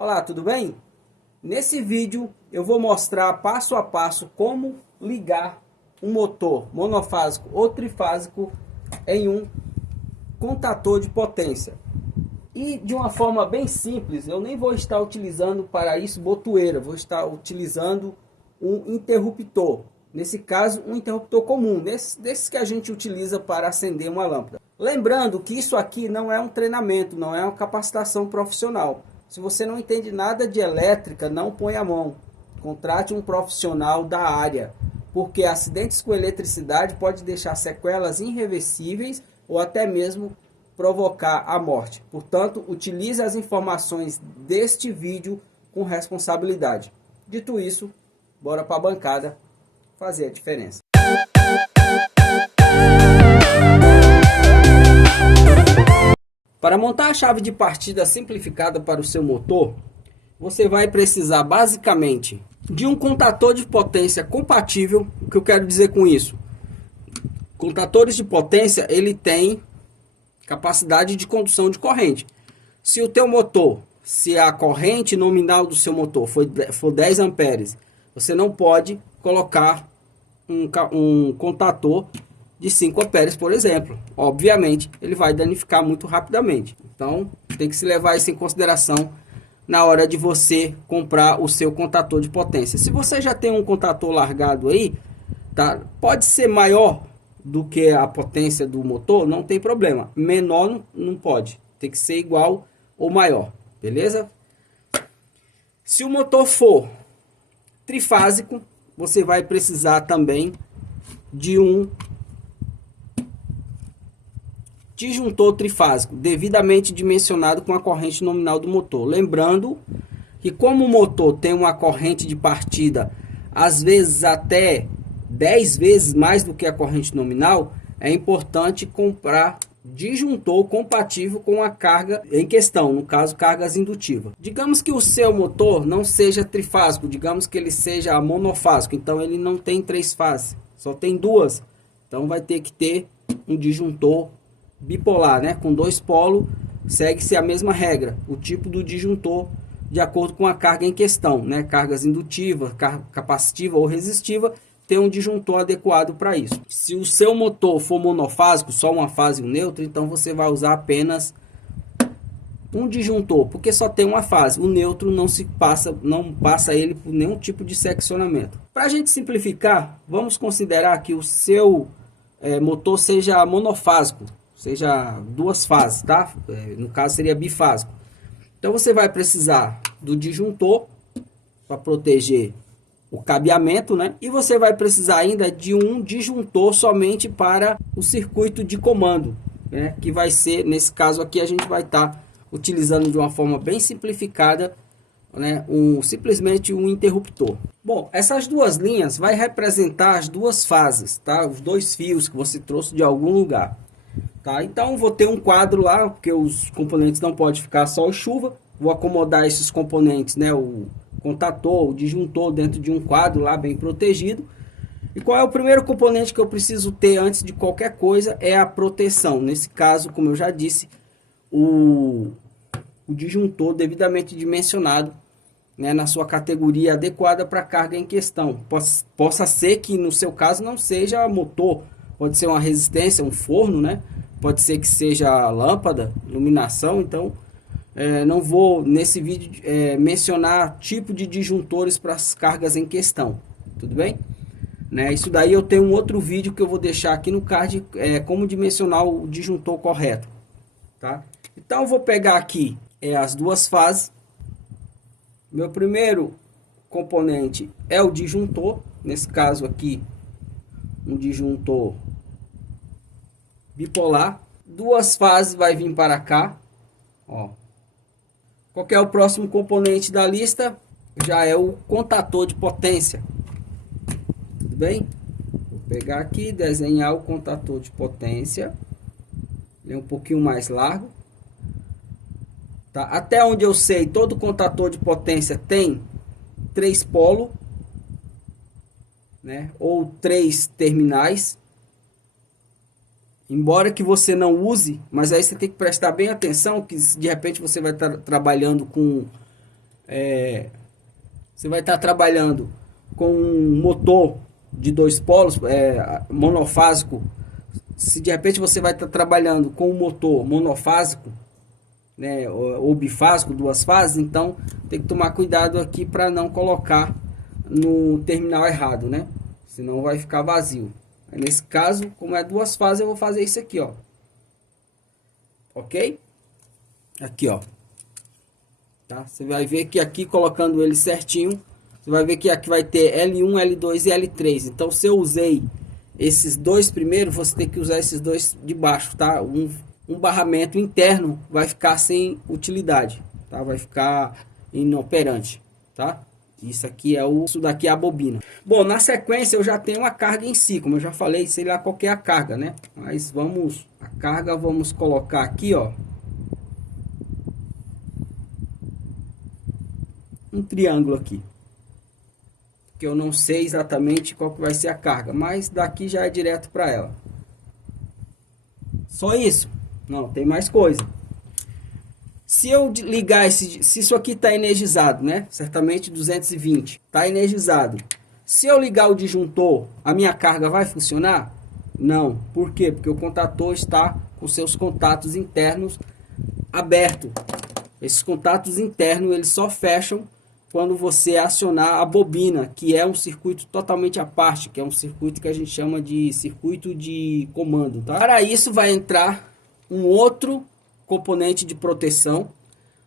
Olá, tudo bem? Nesse vídeo eu vou mostrar passo a passo como ligar um motor monofásico ou trifásico em um contator de potência. E de uma forma bem simples, eu nem vou estar utilizando para isso botoeira, vou estar utilizando um interruptor. Nesse caso, um interruptor comum, desses que a gente utiliza para acender uma lâmpada. Lembrando que isso aqui não é um treinamento, não é uma capacitação profissional. Se você não entende nada de elétrica, não põe a mão. Contrate um profissional da área, porque acidentes com eletricidade podem deixar sequelas irreversíveis ou até mesmo provocar a morte. Portanto, utilize as informações deste vídeo com responsabilidade. Dito isso, bora para a bancada fazer a diferença. Para montar a chave de partida simplificada para o seu motor, você vai precisar basicamente de um contator de potência compatível. O que eu quero dizer com isso? Contatores de potência, ele tem capacidade de condução de corrente. Se o teu motor, se a corrente nominal do seu motor for 10 amperes, você não pode colocar um contator de 5 amperes, por exemplo. Obviamente, ele vai danificar muito rapidamente. Então, tem que se levar isso em consideração na hora de você comprar o seu contator de potência. Se você já tem um contator largado aí, tá? Pode ser maior do que a potência do motor, não tem problema. Menor não pode. Tem que ser igual ou maior, beleza? Se o motor for trifásico, você vai precisar também de um disjuntor trifásico, devidamente dimensionado com a corrente nominal do motor. Lembrando que como o motor tem uma corrente de partida, às vezes até 10 vezes mais do que a corrente nominal, é importante comprar disjuntor compatível com a carga em questão, no caso, cargas indutivas. Digamos que o seu motor não seja trifásico, digamos que ele seja monofásico, então ele não tem 3 fases, só tem 2. Então vai ter que ter um disjuntor bipolar, né? Com 2 polos, segue-se a mesma regra, o tipo do disjuntor de acordo com a carga em questão, né? Cargas indutivas, capacitiva ou resistiva, tem um disjuntor adequado para isso. Se o seu motor for monofásico, só uma fase e um neutro, então você vai usar apenas um disjuntor, porque só tem uma fase. O neutro não passa ele por nenhum tipo de seccionamento. Para a gente simplificar, vamos considerar que o seu motor seja monofásico, seja 2 fases, tá? No caso seria bifásico. Então você vai precisar do disjuntor para proteger o cabeamento, né? E você vai precisar ainda de um disjuntor somente para o circuito de comando, né? Que vai ser, nesse caso aqui, a gente vai estar utilizando de uma forma bem simplificada, né? Simplesmente um interruptor. Bom, essas duas linhas vai representar as 2 fases, tá? Os 2 fios que você trouxe de algum lugar, tá? Então vou ter um quadro lá, porque os componentes não podem ficar sol e chuva. Vou acomodar esses componentes, né? O contator, o disjuntor dentro de um quadro lá bem protegido. E qual é o primeiro componente que eu preciso ter antes de qualquer coisa? É a proteção. Nesse caso, como eu já disse, o disjuntor devidamente dimensionado, né, na sua categoria adequada para a carga em questão. Possa ser que no seu caso não seja motor, pode ser uma resistência, um forno, né? Pode ser que seja lâmpada, iluminação. Então não vou nesse vídeo mencionar tipo de disjuntores para as cargas em questão, tudo bem? Né? Isso daí eu tenho um outro vídeo que eu vou deixar aqui no card, como dimensionar o disjuntor correto, tá? Então eu vou pegar aqui as 2 fases. Meu primeiro componente é o disjuntor, nesse caso aqui um disjuntor bipolar. 2 fases vai vir para cá, ó. Qual que é o próximo componente da lista? Já é o contator de potência. Tudo bem? Vou pegar aqui, desenhar o contator de potência. Ele é um pouquinho mais largo. Tá? Até onde eu sei, todo contator de potência tem 3 polos, né? Ou 3 terminais. Embora que você não use, mas aí você tem que prestar bem atenção, que de repente você vai estar trabalhando com Você vai estar trabalhando com um motor de 2 polos, monofásico. Se de repente você vai estar trabalhando com um motor monofásico, né, ou bifásico, 2 fases, então tem que tomar cuidado aqui para não colocar no terminal errado, né? Senão vai ficar vazio. Nesse caso, como é 2 fases, eu vou fazer isso aqui, ó. Ok? Aqui, ó. Tá? Você vai ver que aqui, colocando ele certinho, você vai ver que aqui vai ter L1, L2 e L3. Então, se eu usei esses 2 primeiros, você tem que usar esses 2 de baixo, tá? Um barramento interno vai ficar sem utilidade, tá? Vai ficar inoperante, tá? Isso daqui é a bobina. Bom, na sequência eu já tenho a carga em si, como eu já falei, sei lá qual que é a carga, né? Mas a carga vamos colocar aqui, ó. Um triângulo aqui. Que eu não sei exatamente qual que vai ser a carga, mas daqui já é direto para ela. Só isso? Não, tem mais coisa. Se eu ligar se isso aqui está energizado, né? Certamente 220, está energizado. Se eu ligar o disjuntor, a minha carga vai funcionar? Não. Por quê? Porque o contator está com seus contatos internos abertos. Esses contatos internos, eles só fecham quando você acionar a bobina, que é um circuito totalmente à parte, que é um circuito que a gente chama de circuito de comando, tá? Para isso vai entrar um outro componente de proteção,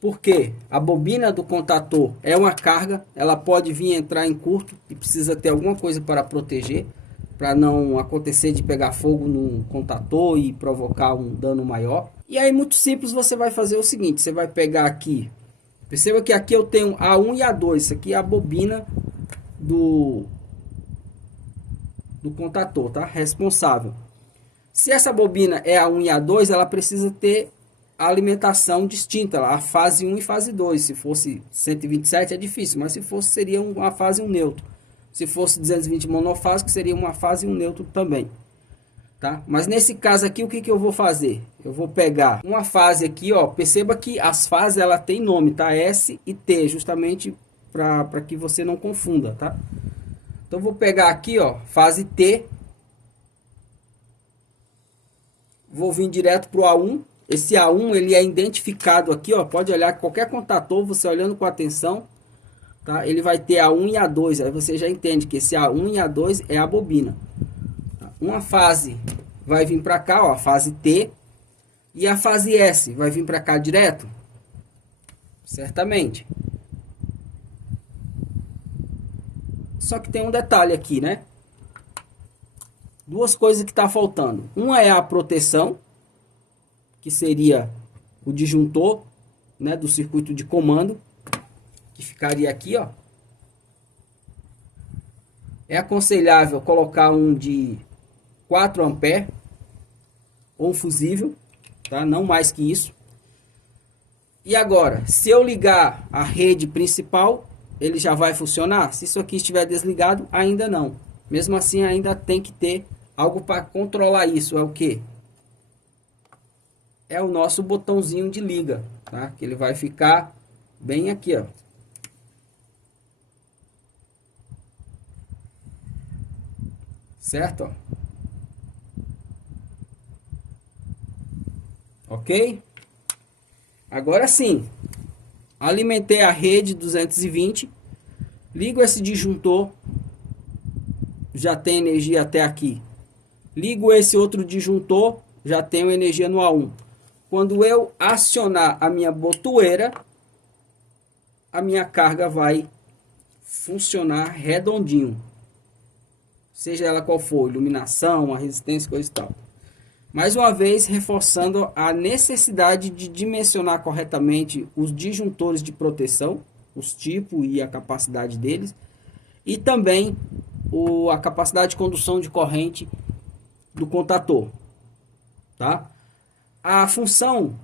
porque a bobina do contator é uma carga, ela pode vir entrar em curto e precisa ter alguma coisa para proteger, para não acontecer de pegar fogo no contator e provocar um dano maior. E aí, muito simples, você vai fazer o seguinte, você vai pegar aqui, perceba que aqui eu tenho A1 e A2, isso aqui é a bobina do contator, tá? Responsável. Se essa bobina é A1 e A2, ela precisa ter a alimentação distinta, a fase 1 e fase 2. Se fosse 127 é difícil, mas se fosse seria uma fase 1 neutro. Se fosse 220 monofásico, seria uma fase 1 neutro também. Tá? Mas nesse caso aqui, o que eu vou fazer? Eu vou pegar uma fase aqui, ó. Perceba que as fases ela tem nome, tá? S e T, justamente para que você não confunda, tá? Então eu vou pegar aqui, ó, fase T. Vou vir direto pro A1. Esse A1 ele é identificado aqui, ó. Pode olhar qualquer contator, você olhando com atenção, tá? Ele vai ter A1 e A2. Aí você já entende que esse A1 e A2 é a bobina. Uma fase vai vir para cá, ó, a fase T, e a fase S vai vir para cá direto? Certamente. Só que tem um detalhe aqui, né? Duas coisas que tá faltando. Uma é a proteção, que seria o disjuntor, né, do circuito de comando, que ficaria aqui, ó. É aconselhável colocar um de 4 amperes ou um fusível, tá? Não mais que isso. E agora, se eu ligar a rede principal, ele já vai funcionar? Se isso aqui estiver desligado, ainda não. Mesmo assim, ainda tem que ter algo para controlar isso. É o que? É o nosso botãozinho de liga, tá? Que ele vai ficar bem aqui, ó. Certo? Ok? Agora sim, alimentei a rede 220, ligo esse disjuntor, já tem energia até aqui. Ligo esse outro disjuntor, já tenho energia no A1. Quando eu acionar a minha botoeira, a minha carga vai funcionar redondinho. Seja ela qual for, iluminação, a resistência, coisa e tal. Mais uma vez, reforçando a necessidade de dimensionar corretamente os disjuntores de proteção, os tipos e a capacidade deles, e também a capacidade de condução de corrente do contator. Tá? A função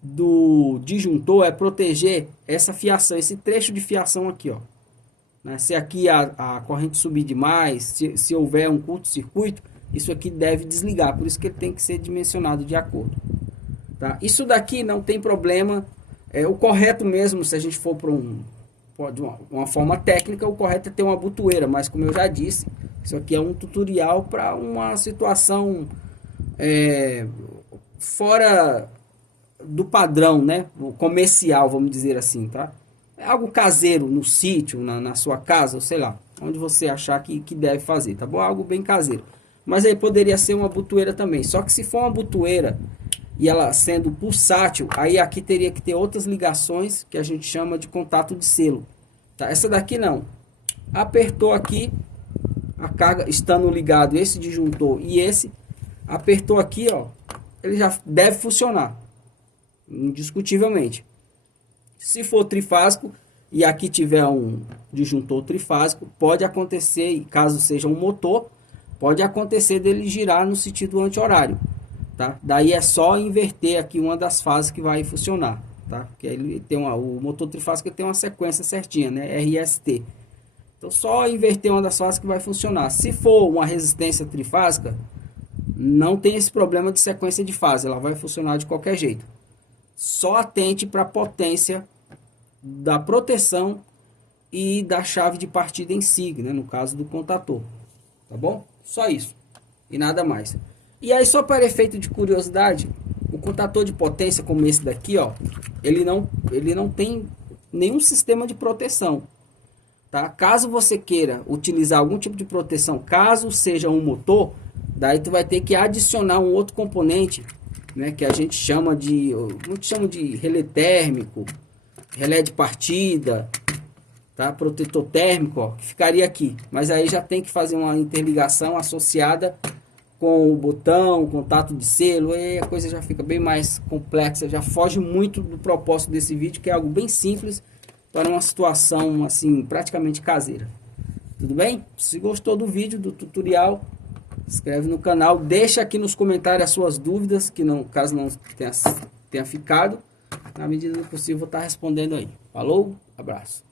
do disjuntor é proteger essa fiação, esse trecho de fiação aqui, ó. Se aqui a corrente subir demais, se houver um curto-circuito, isso aqui deve desligar, por isso que ele tem que ser dimensionado de acordo. Tá? Isso daqui não tem problema, O correto mesmo, se a gente for para uma forma técnica, o correto é ter uma botoeira, mas como eu já disse, isso aqui é um tutorial para uma situação fora do padrão, né? O comercial, vamos dizer assim, tá? É algo caseiro, no sítio, na sua casa, ou sei lá, onde você achar que deve fazer, tá bom? Algo bem caseiro. Mas aí poderia ser uma botoeira também. Só que se for uma botoeira e ela sendo pulsátil, aí aqui teria que ter outras ligações que a gente chama de contato de selo. Tá? Essa daqui não. Apertou aqui, a carga estando ligado esse disjuntor e esse, apertou aqui, ó, ele já deve funcionar, indiscutivelmente. Se for trifásico e aqui tiver um disjuntor trifásico, pode acontecer, caso seja um motor, pode acontecer dele girar no sentido anti-horário, tá? Daí é só inverter aqui uma das fases que vai funcionar, tá? Porque ele tem o motor trifásico tem uma sequência certinha, né? RST. Então só inverter uma das fases que vai funcionar. Se for uma resistência trifásica, não tem esse problema de sequência de fase, ela vai funcionar de qualquer jeito. Só atente para a potência da proteção e da chave de partida em si, né? No caso do contator, tá bom? Só isso e nada mais. E aí, só para efeito de curiosidade, o contator de potência como esse daqui, ó, ele não tem nenhum sistema de proteção, tá? Caso você queira utilizar algum tipo de proteção, caso seja um motor, daí tu vai ter que adicionar um outro componente, né, que a gente chama de relé térmico, relé de partida, tá? Protetor térmico, ó, que ficaria aqui. Mas aí já tem que fazer uma interligação associada com o botão, contato de selo, e a coisa já fica bem mais complexa, já foge muito do propósito desse vídeo, que é algo bem simples para uma situação assim praticamente caseira. Tudo bem? Se gostou do vídeo, do tutorial, se inscreve no canal, deixa aqui nos comentários as suas dúvidas, que não, caso não tenha ficado, na medida do possível vou estar respondendo aí. Falou, abraço.